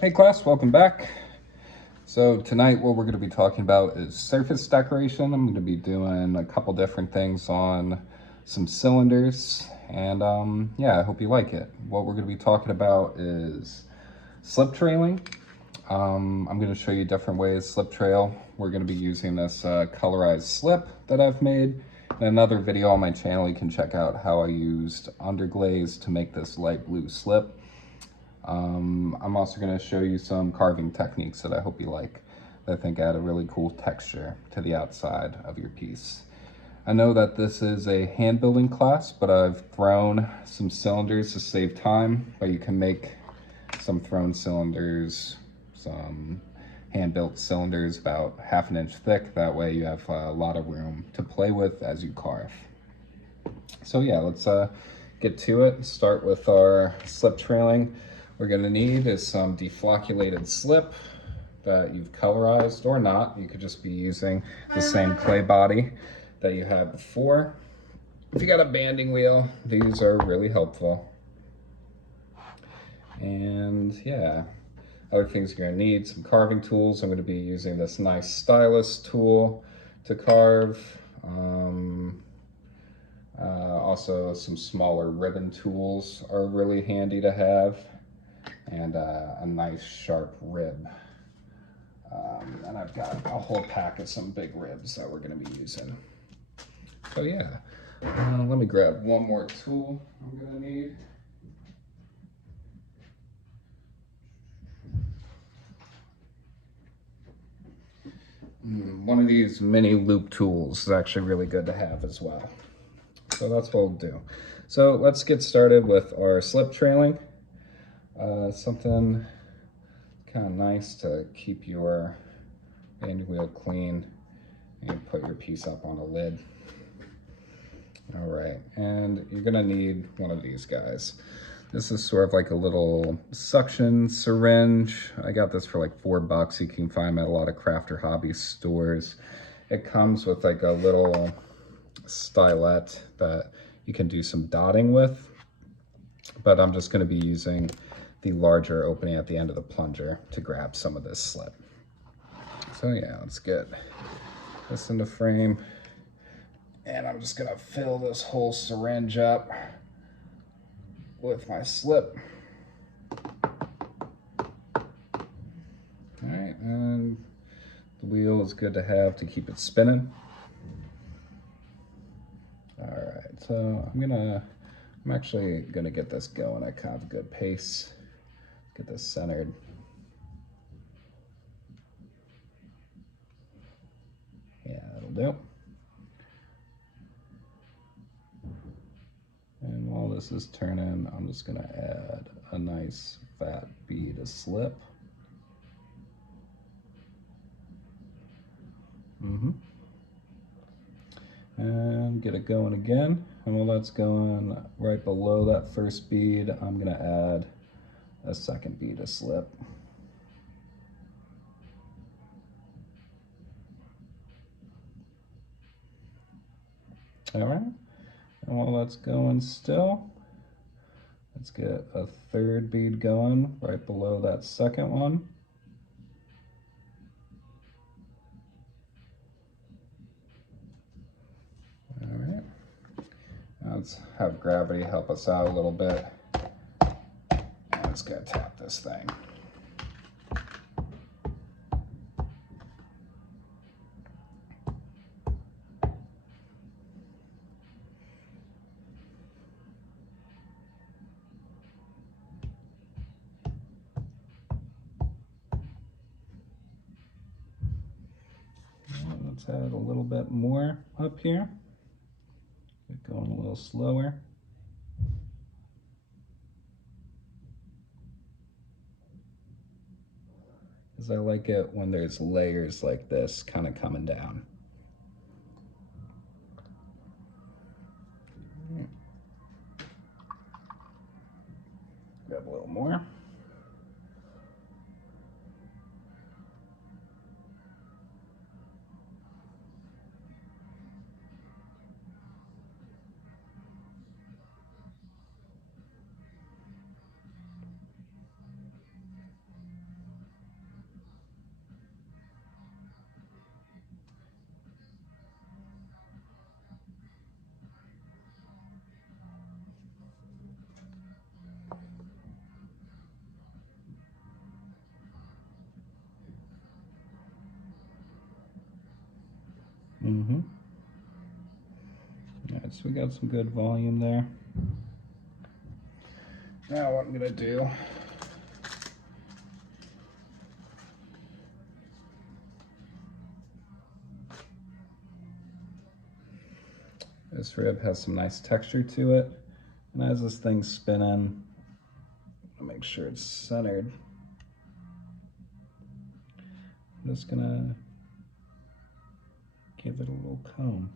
Hey class, welcome back. So tonight what we're going to be talking about is surface decoration. I'm going to be doing a couple different things on some cylinders and yeah, I hope you like it. What we're going to be talking about is slip trailing. I'm going to show you different ways slip trail. We're going to be using this colorized slip that I've made. In another video on my channel you can check out how I used underglaze to make this light blue slip. I'm also going to show you some carving techniques that I hope you like, that I think add a really cool texture to the outside of your piece. I know that this is a hand building class, but I've thrown some cylinders to save time, but you can make some thrown cylinders, some hand built cylinders about 1/2 inch thick. That way you have a lot of room to play with as you carve. So yeah, let's get to it. Start with our slip trailing. We're gonna need is some deflocculated slip that you've colorized or not. You could just be using the same clay body that you had before. If you got a banding wheel, these are really helpful. And yeah, other things you're gonna need, some carving tools. I'm gonna be using this nice stylus tool to carve. Also some smaller ribbon tools are really handy to have, and a nice sharp rib. And I've got a whole pack of some big ribs that we're gonna be using. So yeah, let me grab one more tool I'm gonna need. One of these mini loop tools is actually really good to have as well. So that's what we'll do. So let's get started with our slip trailing. Something kind of nice to keep your banding wheel clean and put your piece up on a lid. All right, and you're gonna need one of these guys. This is sort of like a little suction syringe. I got this for like $4. You can find them at a lot of craft or hobby stores. It comes with like a little stylet that you can do some dotting with, but I'm just gonna be using the larger opening at the end of the plunger to grab some of this slip. So yeah, let's get this into frame. And I'm just gonna fill this whole syringe up with my slip. All right, and the wheel is good to have to keep it spinning. All right, so I'm actually gonna get this going at kind of a good pace. Get this centered. Yeah, that'll do. And while this is turning, I'm just gonna add a nice fat bead of slip. And get it going again. And while that's going, right below that first bead, I'm gonna add a second bead of slip. All right, and while that's going still, let's get a third bead going right below that second one. All right, now let's have gravity help us out a little bit. Let's go tap this thing. Let's add a little bit more up here. Get going a little slower. Because I like it when there's layers like this kind of coming down. Grab a little more. Alright, so we got some good volume there. Now what I'm gonna do this rib has some nice texture to it, and as this thing's spinning, I'll make sure it's centered. I'm just gonna give it a little comb.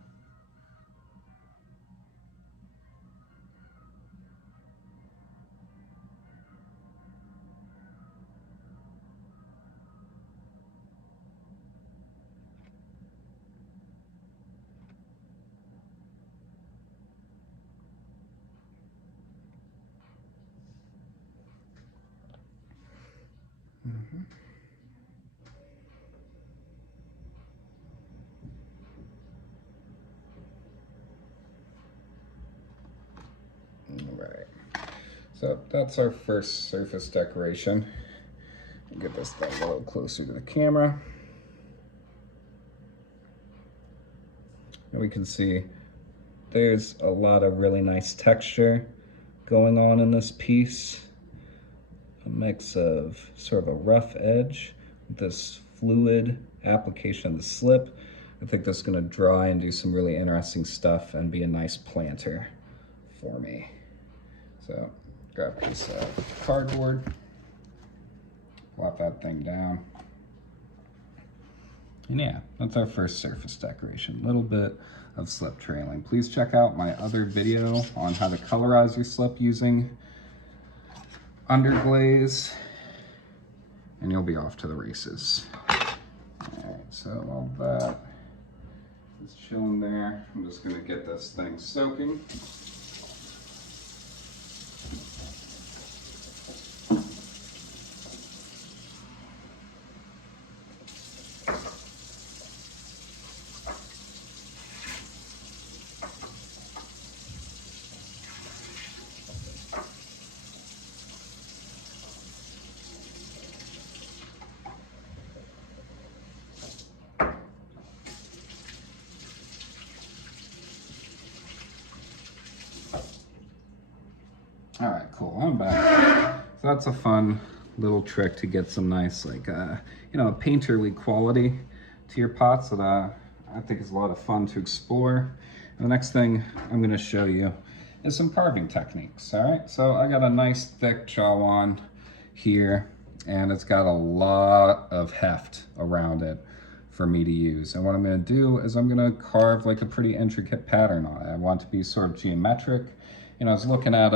All right, so that's our first surface decoration. Get this thing a little closer to the camera. And we can see there's a lot of really nice texture going on in this piece. A mix of sort of a rough edge with this fluid application of the slip. I think this is going to dry and do some really interesting stuff and be a nice planter for me. So grab a piece of cardboard, plop that thing down. And yeah, that's our first surface decoration. A little bit of slip trailing. Please check out my other video on how to colorize your slip using underglaze, and you'll be off to the races. All right, so all that is chilling there. I'm just gonna get this thing soaking. All right, cool, I'm back. So that's a fun little trick to get some nice, like, you know, painterly quality to your pots that I think is a lot of fun to explore. And the next thing I'm gonna show you is some carving techniques, all right? So I got a nice thick Chawan here, and it's got a lot of heft around it for me to use. And what I'm gonna do is I'm gonna carve like a pretty intricate pattern on it. I want it to be sort of geometric. You know, I was looking at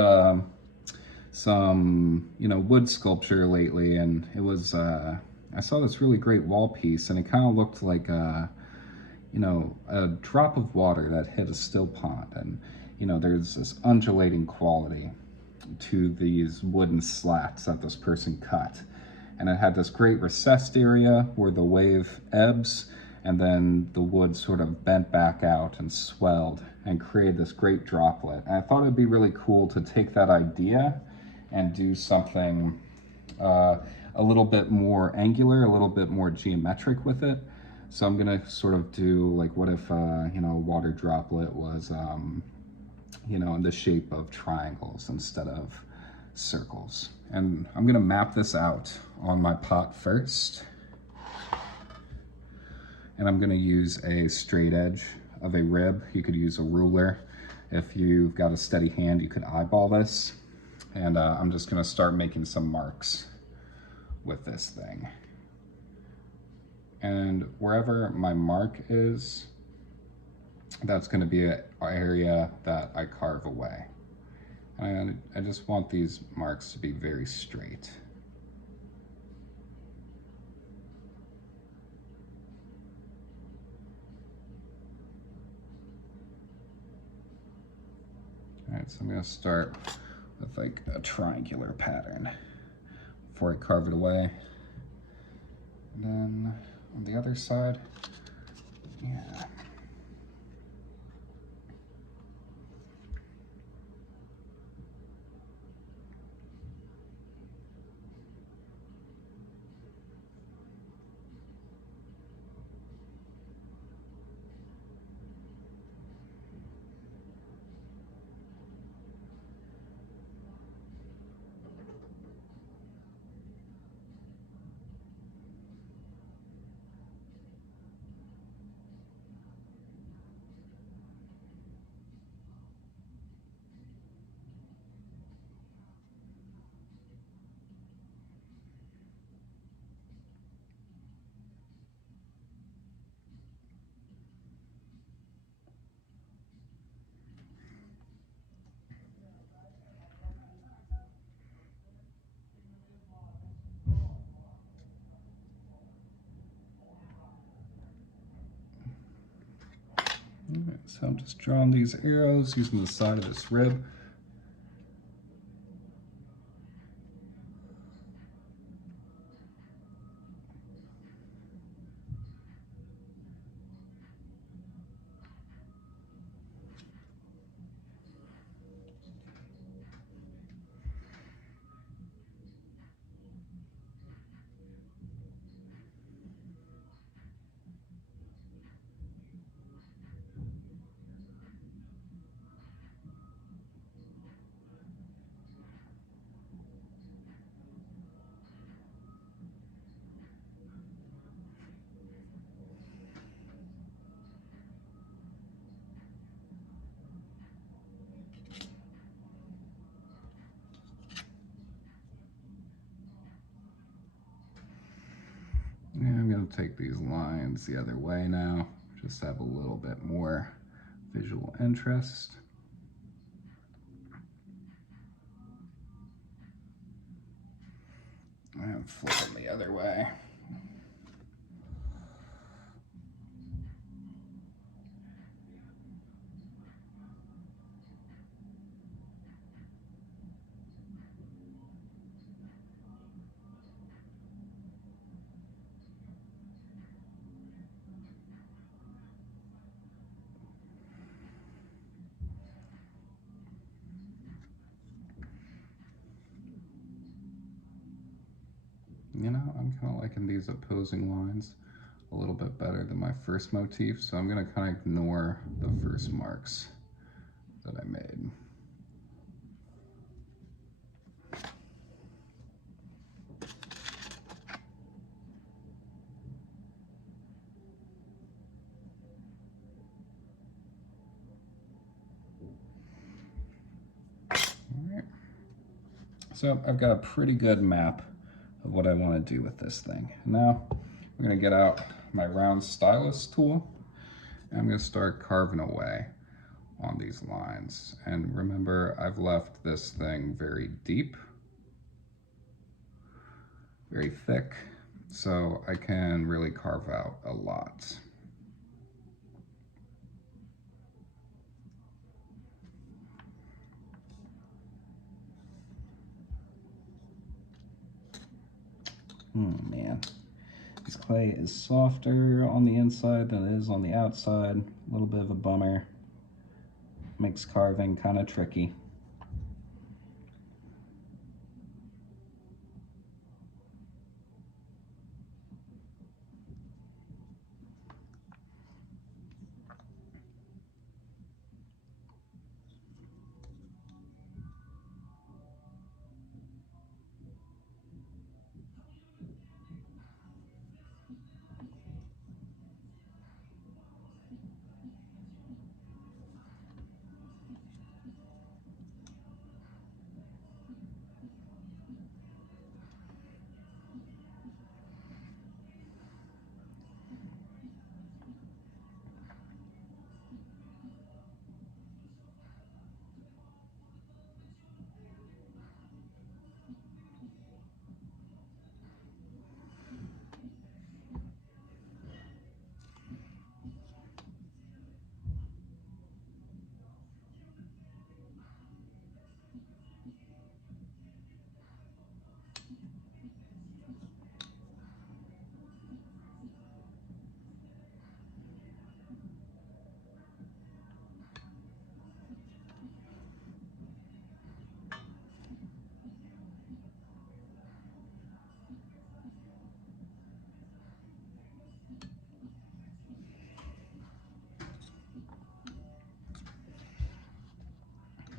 some, you know, wood sculpture lately, and it was, I saw this really great wall piece, and it kind of looked like, you know, a drop of water that hit a still pond. And, you know, there's this undulating quality to these wooden slats that this person cut. And it had this great recessed area where the wave ebbs, and then the wood sort of bent back out and swelled and created this great droplet. And I thought it'd be really cool to take that idea and do something a little bit more angular, a little bit more geometric with it. So I'm gonna sort of do like, what if, you know, a water droplet was, you know, in the shape of triangles instead of circles. And I'm gonna map this out on my pot first. And I'm gonna use a straight edge of a rib. You could use a ruler. If you've got a steady hand, you could eyeball this. And I'm just gonna start making some marks with this thing. And wherever my mark is, that's gonna be an area that I carve away. And I just want these marks to be very straight. All right, so I'm gonna start with like a triangular pattern before I carve it away. And then on the other side, yeah. So I'm just drawing these arrows using the side of this rib. And I'm going to take these lines the other way now, just have a little bit more visual interest. And flip them the other way. You know, I'm kind of liking these opposing lines a little bit better than my first motif, so I'm going to kind of ignore the first marks that I made. All right. So I've got a pretty good map of what I want to do with this thing. Now I'm going to get out my round stylus tool and I'm going to start carving away on these lines. And remember, I've left this thing very deep, very thick, so I can really carve out a lot. Oh man, this clay is softer on the inside than it is on the outside. A little bit of a bummer. Makes carving kind of tricky.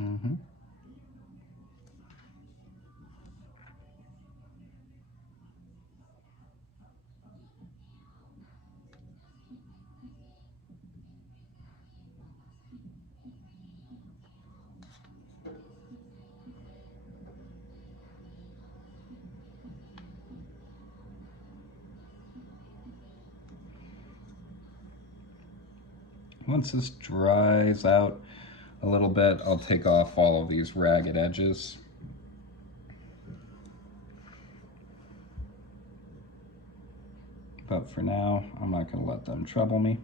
Mm-hmm. Once this dries out a little bit, I'll take off all of these ragged edges. But for now, I'm not going to let them trouble me.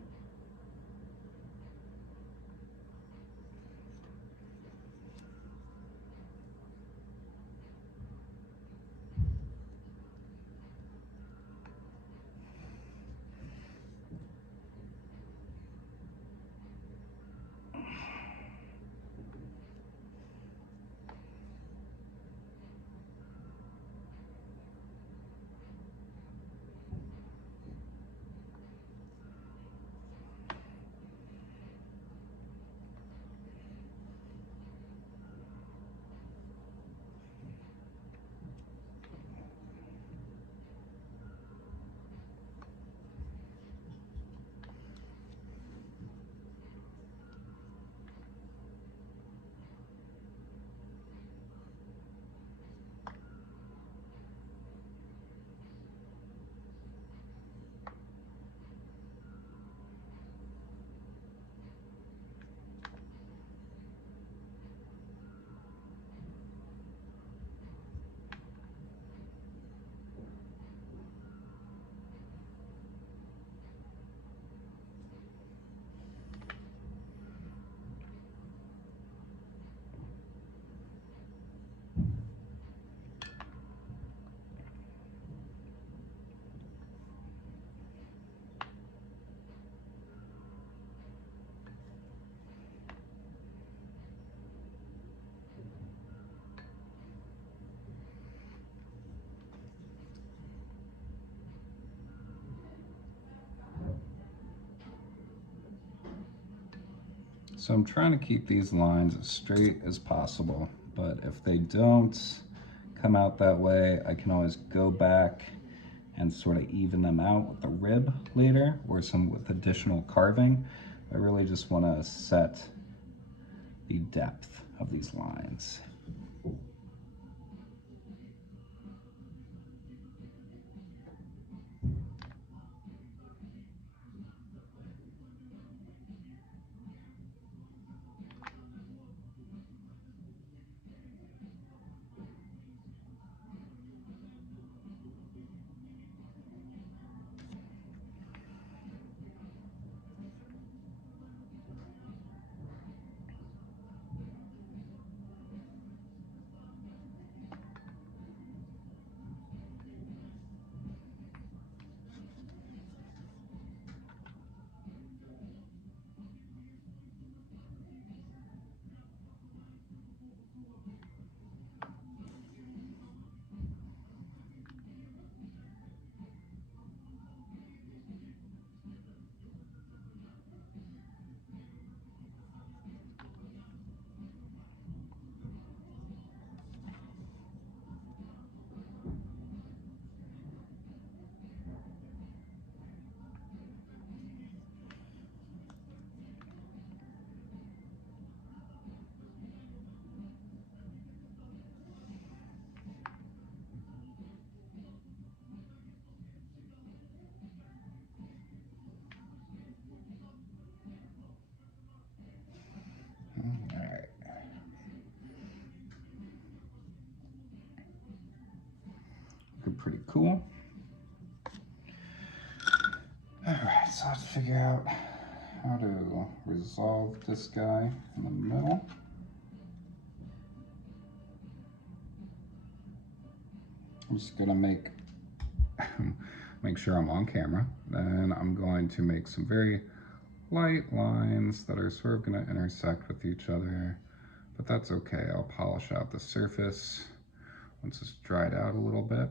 So I'm trying to keep these lines as straight as possible, but if they don't come out that way, I can always go back and sort of even them out with the rib later or some with additional carving. I really just want to set the depth of these lines. All right. Looking pretty cool. All right, so let's figure out how to resolve this guy in the middle. I'm just gonna make sure I'm on camera. Then I'm going to make some very light lines that are sort of gonna intersect with each other, but that's okay. I'll polish out the surface once it's dried out a little bit.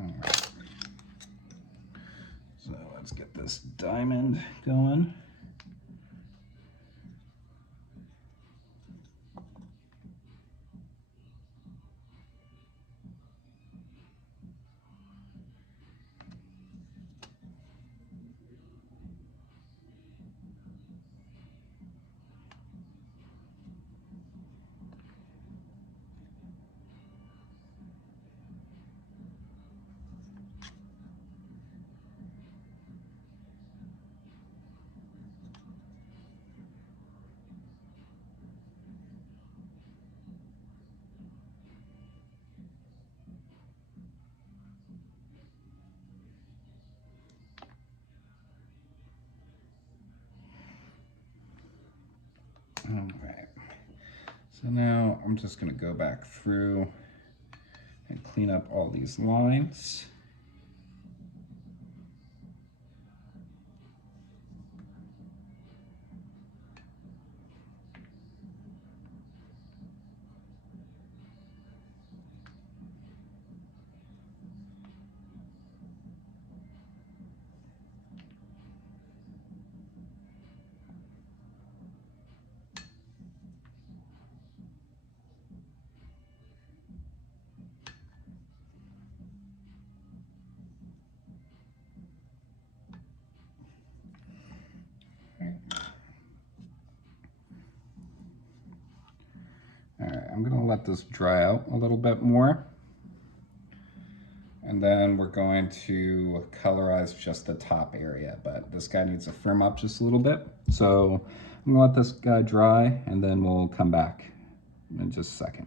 All right. So let's get this diamond going. All right, so now I'm just gonna go back through and clean up all these lines. All right, I'm gonna let this dry out a little bit more. And then we're going to colorize just the top area, but this guy needs to firm up just a little bit. So I'm gonna let this guy dry and then we'll come back in just a second.